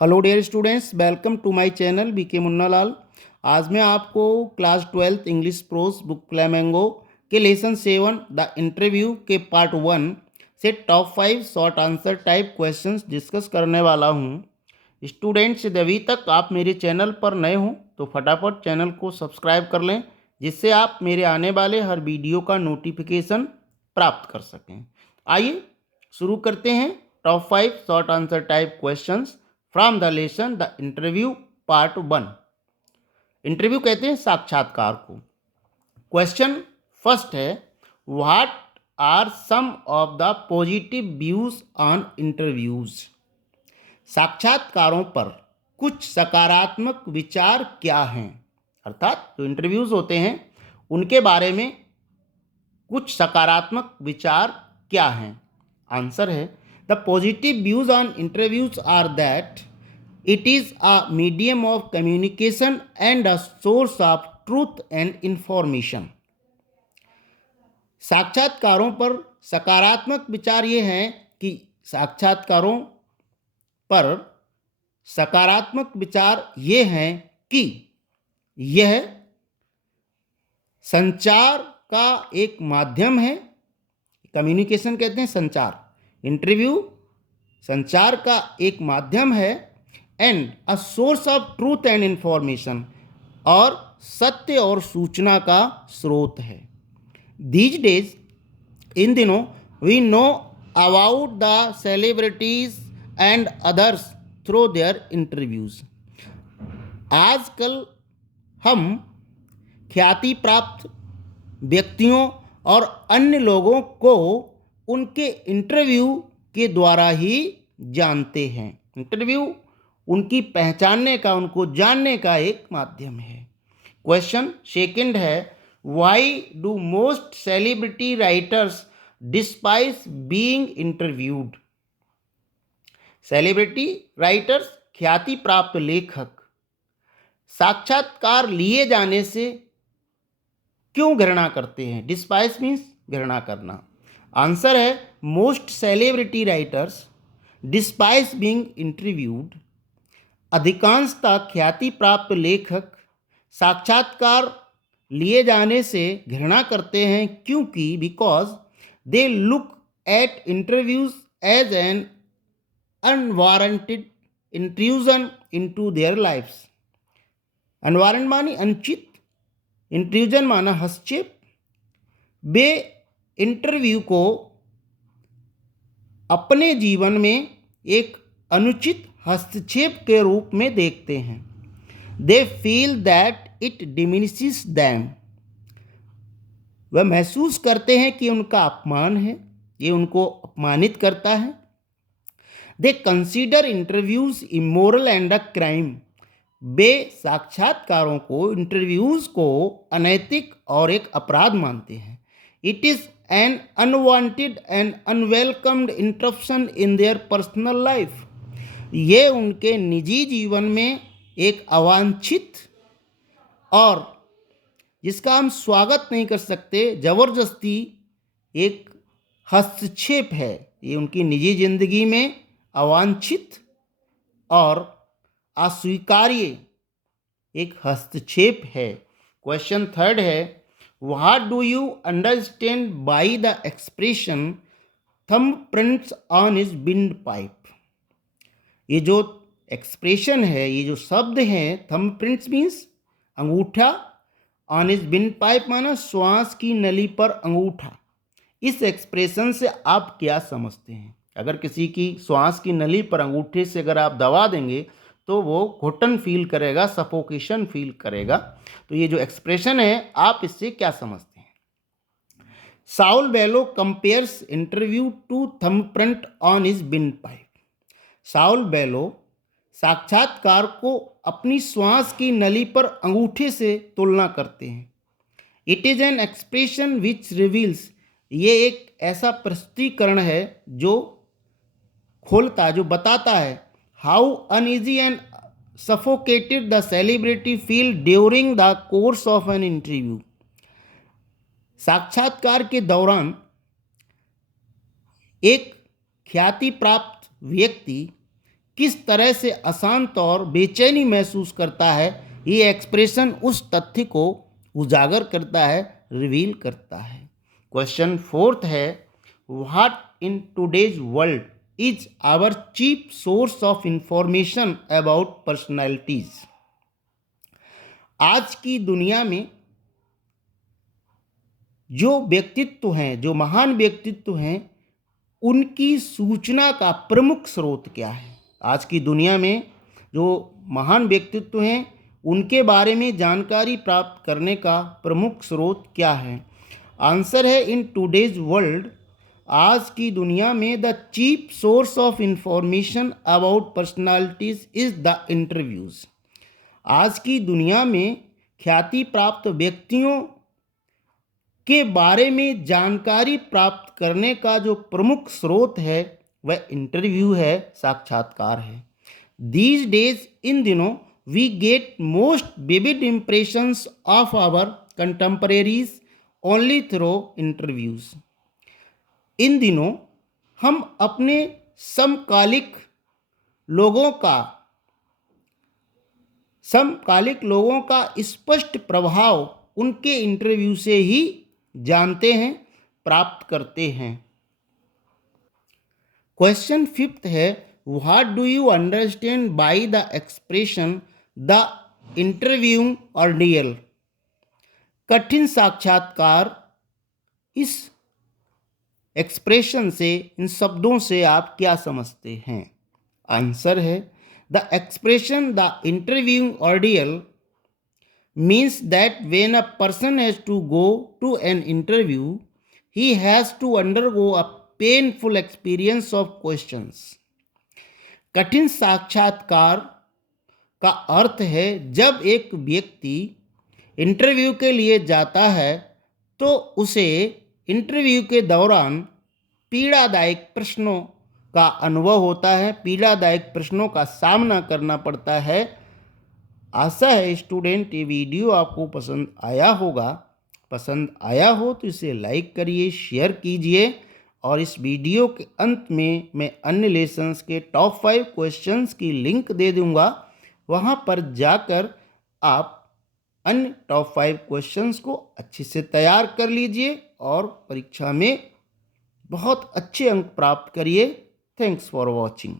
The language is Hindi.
Hello dear students, welcome to my channel BK Munnalal. आज मैं आपको class 12 English prose book Flamingo के लेसन 7 द इंटरव्यू के पार्ट 1 से top 5 short answer type questions discuss करने वाला हूं। स्टूडेंट्स, यदि अभी तक आप मेरे चैनल पर नए हों तो फटाफट चैनल को सब्सक्राइब कर लें, जिससे आप मेरे आने वाले हर वीडियो का नोटिफिकेशन प्राप्त कर सकें। आइए शुरू करते हैं top 5 short answer type questions from the lesson the interview part 1। Interview कहते हैं साक्षात्कार को। क्वेश्चन फर्स्ट है, what are some of the positive views on interviews. साक्षात्कारों पर कुछ सकारात्मक विचार क्या हैं, अर्थात जो इंटरव्यूज होते हैं उनके बारे में कुछ सकारात्मक विचार क्या हैं। आंसर है, the positive views on interviews are that it is a medium of communication and a source of truth and information. साक्षात्कारों पर सकारात्मक विचार ये हैं कि साक्षात्कारों पर सकारात्मक विचार ये हैं कि यह संचार का एक माध्यम है। कम्युनिकेशन कहते हैं संचार, इंटरव्यू संचार का एक माध्यम है, and a source of truth and information, और सत्य और सूचना का स्रोत है। दीज डेज, इन दिनों, we know about the celebrities and others through their interviews. आजकल हम ख्याति प्राप्त व्यक्तियों और अन्य लोगों को उनके इंटरव्यू के द्वारा ही जानते हैं। इंटरव्यू उनकी पहचानने का, उनको जानने का एक माध्यम है। क्वेश्चन सेकंड है, why do most celebrity writers despise being interviewed. Celebrity writers, ख्याति प्राप्त लेखक, साक्षात्कार लिए जाने से क्यों घृणा करते हैं। डिस्पाइस मीन्स घृणा करना। आंसर है, most celebrity writers despise being interviewed. अधिकांशतः ख्याति प्राप्त लेखक साक्षात्कार लिए जाने से घृणा करते हैं, क्योंकि because they look at interviews as an unwarranted intrusion into their lifes. Unwarrant मानी अनुचित, इंट्रूजन माना हस्तक्षेप। वे इंटरव्यू को अपने जीवन में एक अनुचित हस्तक्षेप के रूप में देखते हैं। They feel that it diminishes them. वह महसूस करते हैं कि उनका अपमान है, ये उनको अपमानित करता है। They consider interviews immoral and a crime. वे साक्षात्कारों को, इंटरव्यूज को अनैतिक और एक अपराध मानते हैं। It is an unwanted and unwelcomed interruption in their personal life. ये उनके निजी जीवन में एक अवांछित और जिसका हम स्वागत नहीं कर सकते, जबरदस्ती एक हस्तक्षेप है। ये उनकी निजी जिंदगी में अवांछित और अस्वीकार्य एक हस्तक्षेप है। क्वेश्चन थर्ड है, what do you understand by the expression thumbprints on his windpipe. ये जो एक्सप्रेशन है, ये जो शब्द हैं, थंबप्रिंट्स मीन्स अंगूठा, ऑन हिज विंड पाइप माना श्वास की नली पर अंगूठा। इस एक्सप्रेशन से आप क्या समझते हैं। अगर किसी की श्वास की नली पर अंगूठे से अगर आप दबा देंगे तो वो घुटन फील करेगा, सफोकेशन फील करेगा। तो ये जो एक्सप्रेशन है, आप इससे क्या समझते हैं। Saul Bellow compares interview to thumbprint on his windpipe. Saul Bellow साक्षात्कार को अपनी श्वास की नली पर अंगूठे से तुलना करते हैं। It is an expression which reveals. ये एक ऐसा प्रस्तुतिकरण है जो खोलता, जो बताता है how uneasy and suffocated the celebrity feel during the course of an interview. साक्षात्कार के दौरान एक ख्याति प्राप्त व्यक्ति किस तरह से अशांत और बेचैनी महसूस करता है, ये एक्सप्रेशन उस तथ्य को उजागर करता है, रिवील करता है। क्वेश्चन फोर्थ है, what in today's world is our cheap source of information about personalities. आज की दुनिया में जो व्यक्तित्व हैं, जो महान व्यक्तित्व हैं, उनकी सूचना का प्रमुख स्रोत क्या है? आज की दुनिया में जो महान व्यक्तित्व हैं, उनके बारे में जानकारी प्राप्त करने का प्रमुख स्रोत क्या है? आंसर है, इन टुडेज वर्ल्ड, आज की दुनिया में the cheap source of information about personalities is the interviews. आज की दुनिया में ख्याति प्राप्त व्यक्तियों के बारे में जानकारी प्राप्त करने का जो प्रमुख स्रोत है वह इंटरव्यू है, साक्षात्कार है। दीज डेज, इन दिनों, we get most vivid impressions of our contemporaries only through interviews. इन दिनों हम अपने समकालिक लोगों का स्पष्ट प्रभाव उनके इंटरव्यू से ही जानते हैं, प्राप्त करते हैं। क्वेश्चन फिफ्थ है, what do you understand by the expression the interview ordeal. कठिन साक्षात्कार, इस एक्सप्रेशन से, इन शब्दों से आप क्या समझते हैं? आंसर है, the expression the interview ordeal means that when a person has to go to an interview, he has to undergo a painful experience of questions. कठिन साक्षात्कार का अर्थ है जब एक व्यक्ति इंटरव्यू के लिए जाता है तो उसे इंटरव्यू के दौरान पीड़ादायक प्रश्नों का अनुभव होता है, पीड़ादायक प्रश्नों का सामना करना पड़ता है। आशा है स्टूडेंट ये वीडियो आपको पसंद आया होगा। पसंद आया हो तो इसे लाइक करिए, शेयर कीजिए, और इस वीडियो के अंत में मैं अन्य लेसन्स के टॉप 5 क्वेश्चंस की लिंक दे दूंगा। वहां पर जाकर आप अन्य टॉप 5 क्वेश्चंस को अच्छे से तैयार कर लीजिए और परीक्षा में बहुत अच्छे अंक प्राप्त करिए। Thanks for watching.